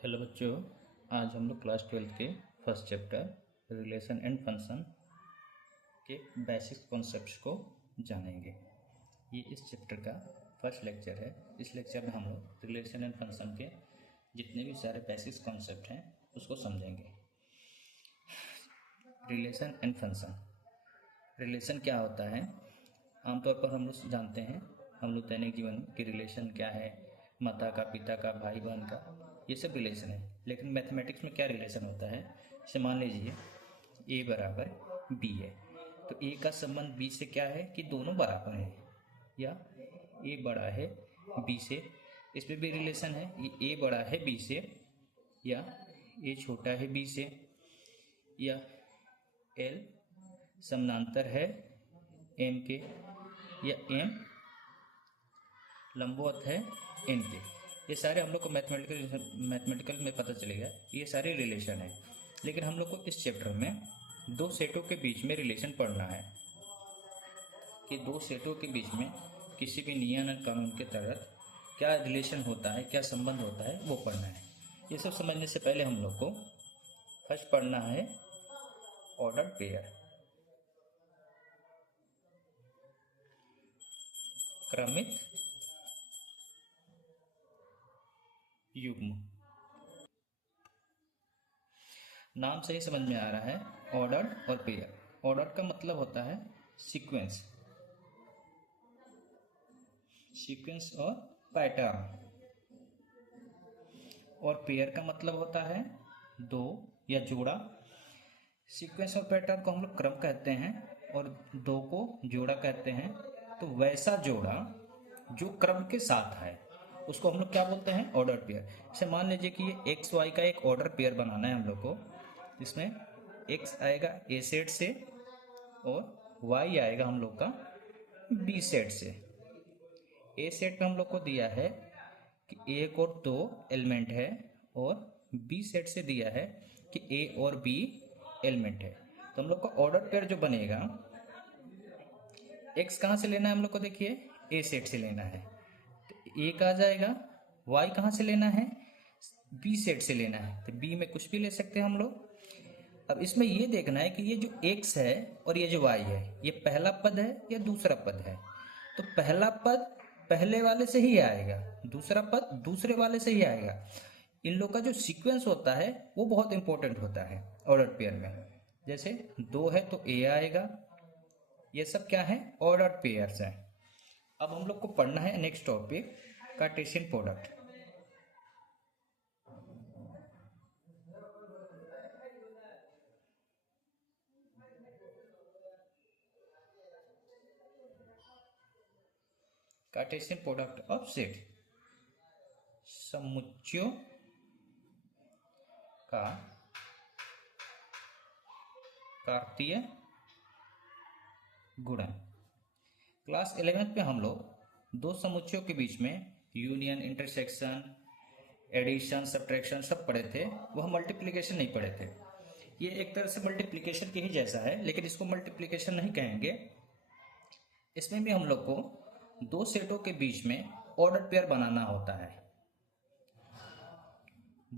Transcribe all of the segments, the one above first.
Hello बच्चों, आज हम लोग क्लास 12 के first chapter relation and function के बेसिक कॉन्सेप्ट्स को जानेंगे। ये इस चैप्टर का फर्स्ट लेक्चर है। इस लेक्चर में हम लोग रिलेशन एंड फंक्शन के जितने भी सारे बेसिक कॉन्सेप्ट हैं उसको समझेंगे। Relation and function. रिलेशन क्या होता है? आमतौर पर हम लोग जानते हैं, हम लोग दैनिक जीवन में कि रिलेशन क्या है, माता का, पिता का, भाई बहन का, ये सब रिलेशन है। लेकिन मैथमेटिक्स में क्या रिलेशन होता है? जैसे मान लीजिए ए बराबर बी है, तो ए का संबंध बी से क्या है कि दोनों बराबर हैं, या ए बड़ा है बी से, इसमें भी रिलेशन है। ये ए बड़ा है बी से, या ए छोटा है बी से, या एल समानांतर है एम के, या एम लंबवत है एन के। ये सारे हम लोग को मैथमेटिकल में पता चलेगा, ये सारे रिलेशन है। लेकिन हम लोग को इस चैप्टर में दो सेटों के बीच में रिलेशन पढ़ना है कि दो सेटों के बीच में किसी भी नियम और कानून के तहत क्या रिलेशन होता है, क्या संबंध होता है, वो पढ़ना है। ये सब समझने से पहले हम लोग को फर्स्ट पढ़ना है ऑर्डर पेयर, क्रमित युग्म। नाम से ही समझ में आ रहा है, ऑर्डर और पेयर। ऑर्डर का मतलब होता है सीक्वेंस, सीक्वेंस और पैटर्न, और पेयर का मतलब होता है दो या जोड़ा। सीक्वेंस और पैटर्न को हम लोग क्रम कहते हैं और दो को जोड़ा कहते हैं। तो वैसा जोड़ा जो क्रम के साथ है उसको हम लोग क्या बोलते हैं? Order pair. जैसे मान लीजिए कि ये एक्स वाई का एक ऑर्डर पेयर बनाना है हम लोग को, जिसमें एक्स आएगा ए सेट से और वाई आएगा हम लोग का बी सेट से। ए सेट में हम लोग को दिया है कि एक और दो एलिमेंट है, और बी सेट से दिया है कि ए और बी एलिमेंट है। तो हम लोग का ऑर्डर पेयर जो बनेगा, एक्स कहाँ से लेना है हम लोग को? देखिए ए सेट से लेना है, तो ए का आ जाएगा। वाई कहाँ से लेना है? बी सेट से लेना है, तो बी में कुछ भी ले सकते हैं हम लोग। अब इसमें ये देखना है कि ये जो x है और ये जो y है, ये पहला पद है या दूसरा पद है। तो पहला पद पहले वाले से ही आएगा, दूसरा पद दूसरे वाले से ही आएगा। इन लोग का जो सीक्वेंस होता है वो बहुत इंपॉर्टेंट होता है ऑर्डर पेयर में। जैसे दो है तो a आएगा, ये सब क्या है? ऑर्डर पेयर्स हैं। अब हम लोग को पढ़ना है next topic, Cartesian product. Cartesian product of set, समुच्चयों का कार्तीय गुणन। क्लास 11th में हम लोग दो समुच्चयों के बीच में यूनियन, इंटरसेक्शन, एडिशन, सब्ट्रैक्शन सब पढ़े थे। वह मल्टीप्लिकेशन नहीं पढ़े थे। ये एक तरह से मल्टीप्लिकेशन के ही जैसा है, लेकिन इसको मल्टीप्लिकेशन नहीं कहेंगे। इसमें भी हम लोग को दो सेटों के बीच में ऑर्डर पेयर बनाना होता है।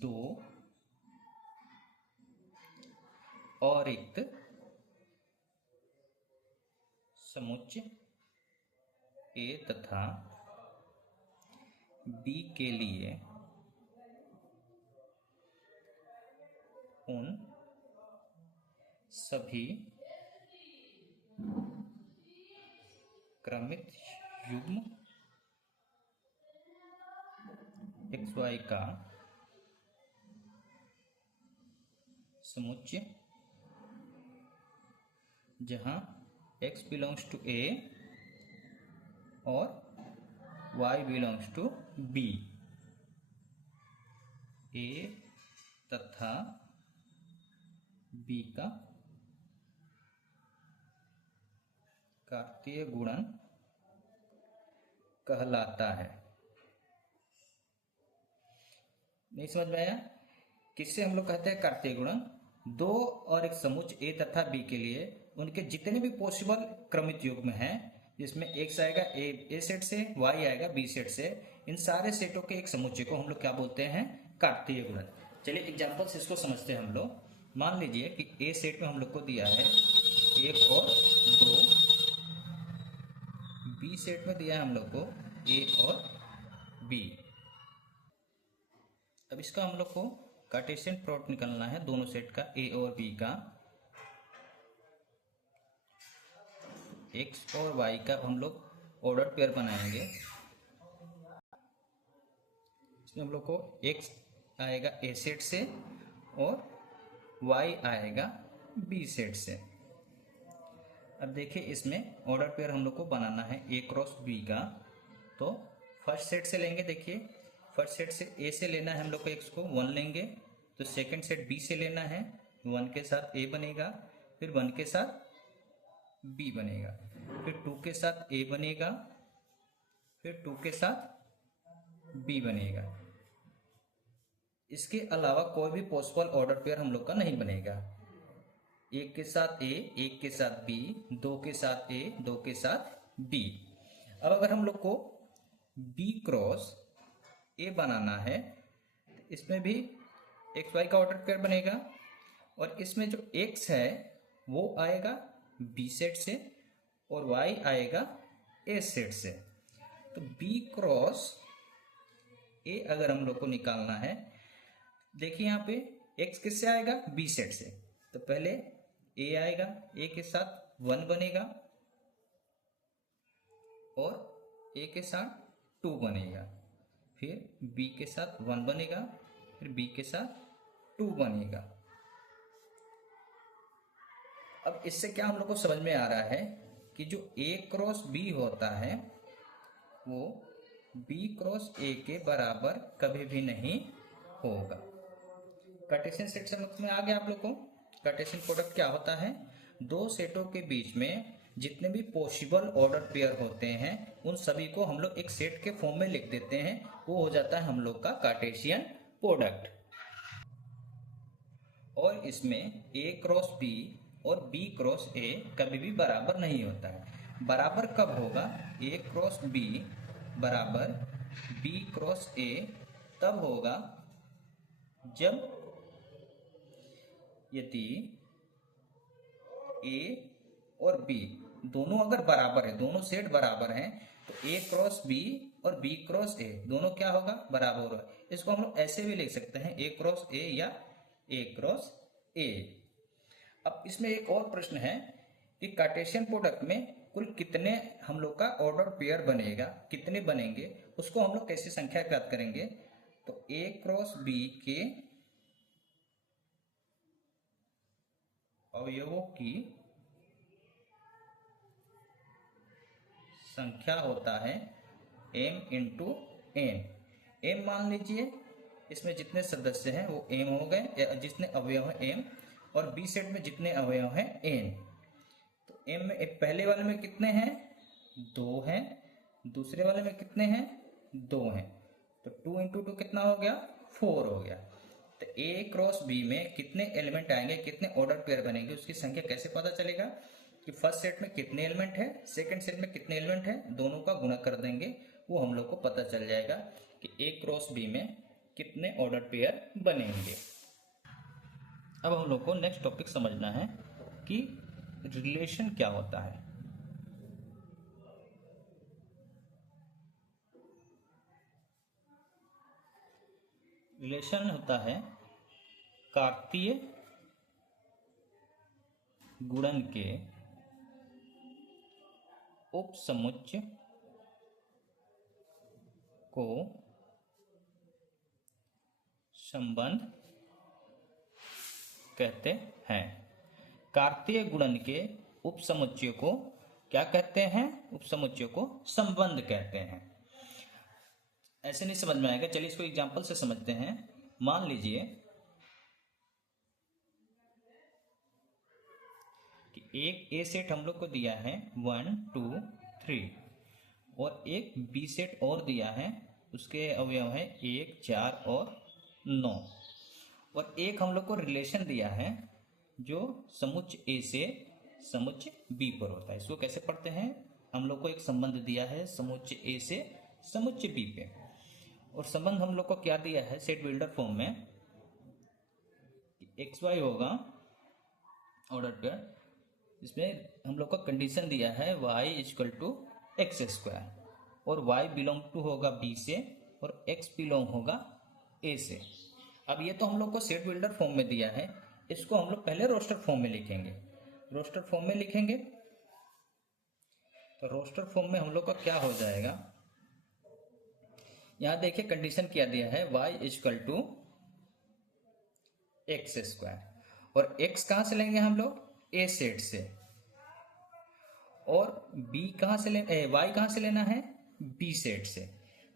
दो अरिक्त समुच्चय ए तथा बी के लिए उन सभी क्रमित युग्म एक्स वाई का समुच्चय जहां x बिलोंग्स टू a और y belongs to b, a तथा b का कार्तीय गुणन कहलाता है। नहीं समझ में आया? किससे हम लोग कहते हैं कार्तीय गुणन? दो और एक समुच्चय ए तथा बी के लिए उनके जितने भी पॉसिबल क्रमित युग्म हैं, जिसमें एक्स आएगा ए सेट से, वाई आएगा बी सेट से, इन सारे सेटों के एक समुच्चय को हम लोग क्या बोलते हैं? कार्तीय गुणन। चलिए एग्जाम्पल से इसको समझते हैं हम लोग। मान लीजिए कि ए सेट में हम लोग को दिया है 1 और 2, बी सेट में दिया है हम लोग को ए और बी। अब इसका हम लोग को कार्टेशियन प्रोडक्ट निकालना है दोनों सेट का, ए और बी का। एक्स और वाई का हम लोग ऑर्डर पेयर बनाएंगे। इसमें हम लोग को एक्स आएगा ए सेट से और वाई आएगा बी सेट से। अब देखिए इसमें ऑर्डर पेयर हम लोग को बनाना है ए क्रॉस बी का। तो फर्स्ट सेट से लेंगे, देखिए फर्स्ट सेट से ए से लेना है हम लोग को एक्स को 1 लेंगे, तो सेकंड सेट बी से लेना है, 1 के साथ ए बनेगा, फिर 1 के साथ बी बनेगा, फिर 2 के साथ ए बनेगा, फिर 2 के साथ बी बनेगा। इसके अलावा कोई भी पॉसिबल ऑर्डर पेयर हम लोग का नहीं बनेगा। 1 के साथ ए, 1 के साथ बी, 2 के साथ ए, 2 के साथ बी। अब अगर हम लोग को बी क्रॉस ए बनाना है, इसमें भी एक्स वाई का ऑर्डर पेयर बनेगा, और इसमें जो एक्स है वो आएगा बी सेट से और वाई आएगा ए सेट से। तो बी क्रॉस ए अगर हम लोग को निकालना है, देखिए यहाँ पे एक्स किससे आएगा, बी सेट से। तो पहले ए आएगा, ए के साथ 1 बनेगा और ए के साथ 2 बनेगा, फिर बी के साथ 1 बनेगा, फिर बी के साथ 2 बनेगा। अब इससे क्या हम लोग को समझ में आ रहा है कि जो ए क्रॉस बी होता है वो बी क्रॉस ए के बराबर कभी भी नहीं होगा। कार्टेशियन सेट समझ में आ गया आप लोग को। कार्टेशियन प्रोडक्ट क्या होता है, दो सेटों के बीच में जितने भी पॉसिबल ऑर्डर पेयर होते हैं उन सभी को हम लोग एक सेट के फॉर्म में लिख देते हैं, वो हो जाता है हम लोग का कार्टेशियन प्रोडक्ट। और इसमें ए क्रॉस बी और बी क्रॉस ए कभी भी बराबर नहीं होता है। बराबर कब होगा, ए क्रॉस बी बराबर बी क्रॉस ए तब होगा जब यदि ए और बी दोनों अगर बराबर है, दोनों सेट बराबर हैं, तो ए क्रॉस बी और बी क्रॉस ए दोनों क्या होगा, बराबर होगा। इसको हम लोग ऐसे भी लिख सकते हैं, ए क्रॉस ए या ए क्रॉस ए। अब इसमें एक और प्रश्न है कि कार्टेशियन प्रोडक्ट में कुल कितने हम लोग का ऑर्डर पेयर बनेगा, कितने बनेंगे, उसको हम लोग कैसे संख्या प्राप्त करेंगे। तो ए क्रॉस बी के अवयवों की संख्या होता है m इंटू n। m मान लीजिए इसमें जितने सदस्य हैं वो m हो गए, जितने अवयव हैं m, और b सेट में जितने अवयव हैं n। तो m में पहले वाले में कितने हैं, 2 हैं, दूसरे वाले में कितने हैं, 2 हैं, तो 2 इंटू 2 कितना हो गया, 4 हो गया। तो a क्रॉस b में कितने एलिमेंट आएंगे, कितने ऑर्डर पेयर बनेंगे, उसकी संख्या कैसे पता चलेगा कि फर्स्ट सेट में कितने एलिमेंट है, सेकंड सेट में कितने एलिमेंट है, दोनों का गुणा कर देंगे, वो हम लोग को पता चल जाएगा कि ए क्रॉस बी में कितने ऑर्डर पेयर बनेंगे। अब हम लोग को नेक्स्ट टॉपिक समझना है कि रिलेशन क्या होता है। रिलेशन होता है कार्तीय गुणन के उपसमुच्चय को संबंध कहते हैं। कार्तीय गुणन के उपसमुच्चय को क्या कहते हैं, उपसमुच्चय को संबंध कहते हैं। ऐसे नहीं समझ में आएगा, चलिए इसको एग्जांपल से समझते हैं। मान लीजिए कि एक ए सेट हम लोग को दिया है 1 2 3 और एक बी सेट और दिया है, उसके अवयव है 1 4 और 9, और एक हम लोग को रिलेशन दिया है जो समुच्चय ए से समुच्चय बी पर होता है। इसको कैसे पढ़ते हैं, हम लोग को एक संबंध दिया है समुच्चय ए से समुच्चय बी पे, और संबंध हम लोग को क्या दिया है सेट बिल्डर फॉर्म में, एक्स वाई होगा ऑर्डर पेयर, इसमें हम लोग का कंडीशन दिया है y equal to x square और y बिलोंग टू होगा b से और x बिलोंग होगा a से। अब ये तो हम लोग को सेट बिल्डर फॉर्म में दिया है, इसको हम लोग पहले रोस्टर फॉर्म में लिखेंगे। रोस्टर फॉर्म में लिखेंगे तो रोस्टर फॉर्म में हम लोग का क्या हो जाएगा, यहां देखिए कंडीशन क्या दिया है y equal to x square और x कहां से लेंगे हम लोग a सेट से और b कहां से y कहां से लेना है b सेट से।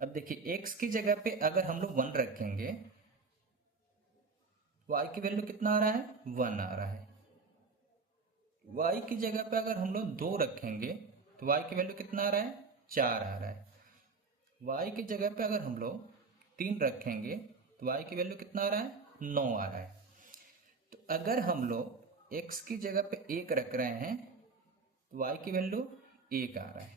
अब देखिए x की जगह पे अगर हम लोग 1 रखेंगे y की वैल्यू कितना आ रहा है 1 आ रहा है। y की जगह पे अगर हम लोग 2 रखेंगे तो y की वैल्यू कितना आ रहा है 4 आ रहा है। y की जगह पे अगर हम लोग 3 रखेंगे तो y की वैल्यू कितना आ रहा है 9 आ रहा है। तो अगर हम लोग x की जगह पे 1 रख रहे हैं तो y की वैल्यू 1 आ रहा है।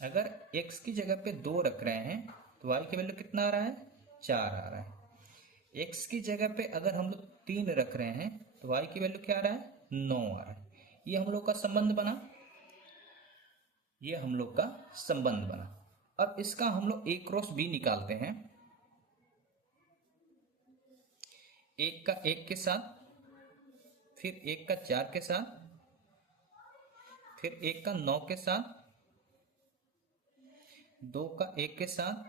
अगर x की जगह पे 2 रख रहे हैं तो y की वैल्यू कितना आ रहा है 4 आ रहा है। x की जगह पे अगर हम लोग 3 रख रहे हैं तो y की वैल्यू क्या आ रहा है 9 आ रहा है। ये हम लोग का संबंध बना, ये हम लोग का संबंध बना। अब इसका हम लोग a क्रॉस b निकालते हैं, एक का 1 के साथ, फिर एक का 4 के साथ, फिर एक का 9 के साथ, 2 का 1 के साथ,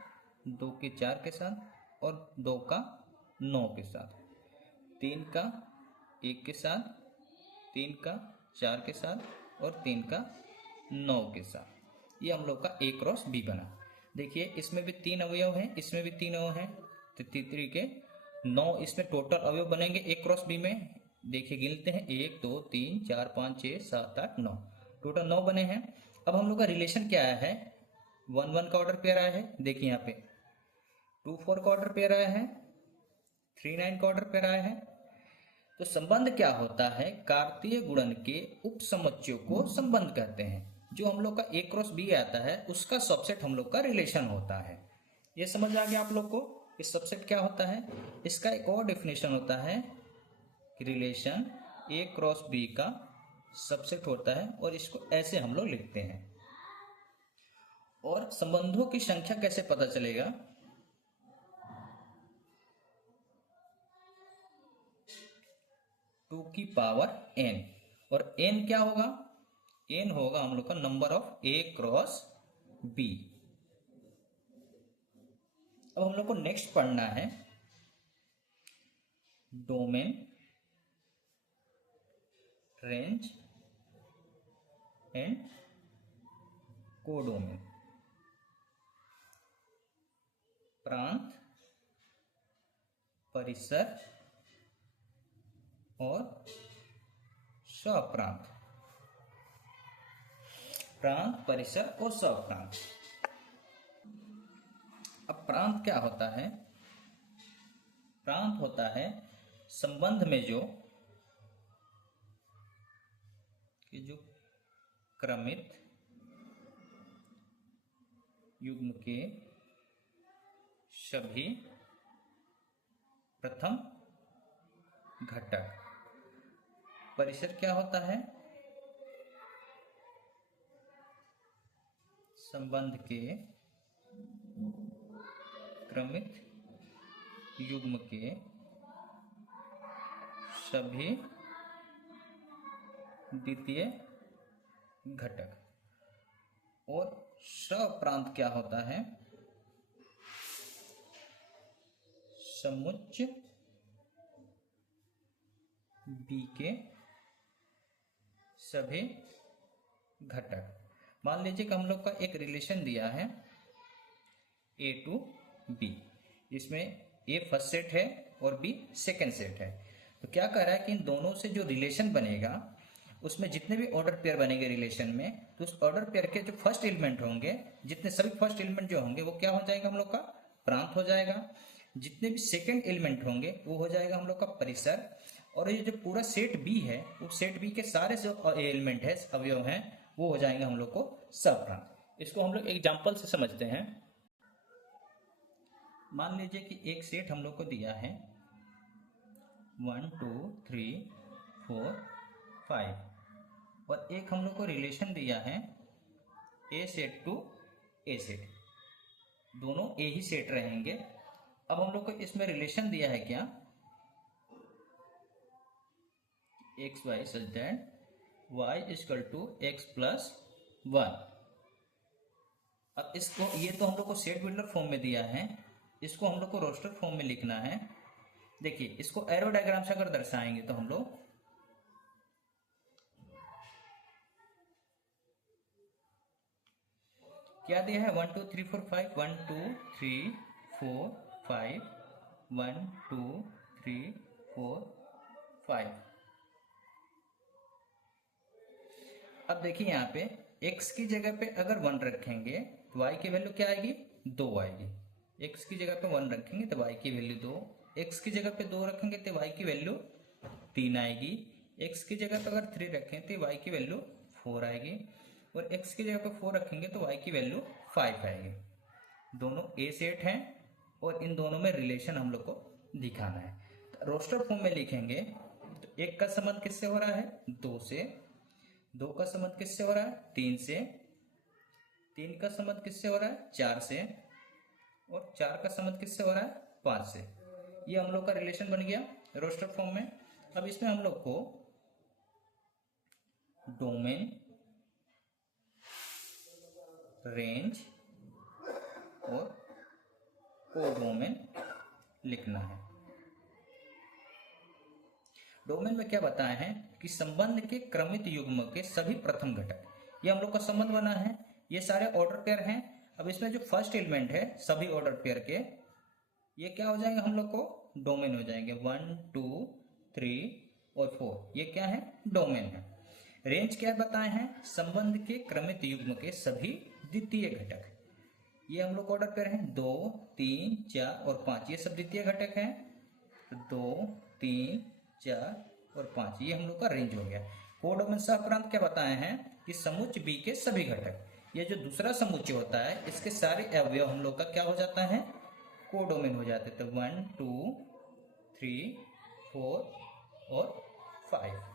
2 के 4 के साथ और 2 का 9 के साथ, 3 का 1 के साथ, 3 का 4 के साथ और 3 का 9 के साथ। ये हम लोग का a क्रॉस b बना। देखिए इसमें भी 3 अवयव हैं, इसमें भी 3 अवयव हैं, तो 3 के 9 इसमें टोटल अवयव बनेंगे a क्रॉस b में। देखिए गिनते हैं 1 2 3 4 5 6 7 8 9, टोटल 9 बने हैं। अब हम लोग का रिलेशन क्या आया है 1 1 का ऑर्डर पेयर आया है, देखिए यहाँ पे 2 4 का ऑर्डर पेयर आया है, 3 9 का ऑर्डर पेयर आया है। तो संबंध क्या होता है, कार्तीय गुणन के उपसमुच्चयों को संबंध कहते हैं। जो हम लोग का a क्रॉस b आता है उसका सबसेट हम लोग का रिलेशन होता है। ये समझ आ गया आप लोग को इस सबसेट क्या होता है। इसका एक और डेफिनेशन होता है कि रिलेशन a क्रॉस b का सबसेट होता है और इसको ऐसे हम लोग लिखते हैं। और संबंधों की संख्या कैसे पता चलेगा, टू की पावर n, और n क्या होगा, n होगा हम लोग का number of a cross b। अब हम लोग को नेक्स्ट पढ़ना है डोमेन, रेंज एंड कोडोमेन। प्रांत, परिसर और स्वप्रांत। प्रांत, परिसर और स्वप्रांत। अब प्रांत क्या होता है, प्रांत होता है संबंध में जो क्रमित युग्म के सभी प्रथम घटक। परिसर क्या होता है, संबंध के क्रमित युग्म के सभी द्वितीय घटक। और स्वप्रांत क्या होता है, समुच्चय B के सभी घटक। मान लीजिए कि हम लोग का एक रिलेशन दिया है A टू B, इसमें A फर्स्ट सेट है और B सेकंड सेट है। तो क्या कह रहा है कि इन दोनों से जो रिलेशन बनेगा उसमें जितने भी ऑर्डर पेयर बनेंगे रिलेशन में, तो उस ऑर्डर पेयर के जो फर्स्ट एलिमेंट होंगे, जितने सभी फर्स्ट एलिमेंट जो होंगे वो क्या हो जाएगा हम लोग का प्रांत हो जाएगा। जितने भी सेकंड एलिमेंट होंगे वो हो जाएगा हम लोग का परिसर। और ये जो पूरा सेट बी है वो सेट बी के सारे जो एलिमेंट है अवयव हैं वो हो जाएंगे हम लोग को स्वप्रांत। इसको हम लोग एग्जाम्पल से समझते हैं। मान लीजिए कि एक सेट हम लोग को दिया है 1 2 3 4 5 और एक हम लोग को रिलेशन दिया है ए सेट टू ए सेट, दोनों ए ही सेट रहेंगे। अब हम लोग को इसमें रिलेशन दिया है क्या, x y such that y equal to x plus 1। अब इसको, ये तो हम लोग को सेट बिल्डर फॉर्म में दिया है, इसको हम लोग को रोस्टर फॉर्म में लिखना है। देखिए इसको एरो डायग्राम से अगर दर्शाएंगे तो हम लोग क्या दिया है 1 2 3 4 5 1 2 3 4 5 1 2 3 4 5। अब देखिए यहाँ पे x की जगह पे अगर 1 रखेंगे तो y की वैल्यू क्या आएगी, 2 आएगी। x की जगह पे 1 रखेंगे तो y की वैल्यू 2, x की जगह पे 2 रखेंगे तो y की वैल्यू 3 आएगी, x की जगह पे अगर 3 रखें तो y की वैल्यू 4 आएगी, और x की जगह पे 4 रखेंगे तो y की वैल्यू 5 आएगी। दोनों ए सेट हैं और इन दोनों में रिलेशन हम लोग को दिखाना है। तो रोस्टर फॉर्म में लिखेंगे तो एक का संबंध किससे हो रहा है, 2 से, 2 का संबंध किससे हो रहा है, 3 से, 3 का संबंध किससे हो रहा है, 4 से, और 4 का संबंध किससे हो रहा है, 5 से। ये हम लोग का रिलेशन बन गया रोस्टर फॉर्म में। अब इसमें हम लोग को डोमेन, रेंज और कोडोमेन लिखना है। डोमेन में क्या बताया है कि संबंध के क्रमित युग्म के सभी प्रथम घटक, ये हम लोग का संबंध बना है, ये सारे ऑर्डर पेयर हैं। अब इसमें जो फर्स्ट एलिमेंट है सभी ऑर्डर पेयर के, ये क्या हो जाएंगे, हम लोग को डोमेन हो जाएंगे, 1 2 3 और 4, ये क्या है, डोमेन है। रेंज क्या बताए हैं, संबंध के क्रमित युग्म के सभी द्वितीय घटक, ये हम लोग ऑर्डर पेयर हैं, 2 3 4 और 5, ये सब द्वितीय घटक हैं। 2 3 4 और 5, ये हम लोग का रेंज हो गया। कोडोमेन सहप्रांत क्या बताए हैं कि समुच्च बी के सभी घटक, ये जो दूसरा समुच्चय होता है इसके सारे अवयव हम लोग का क्या हो जाता है, कोडोमेन हो जाते हैं। तो 1 2 3 4 और 5।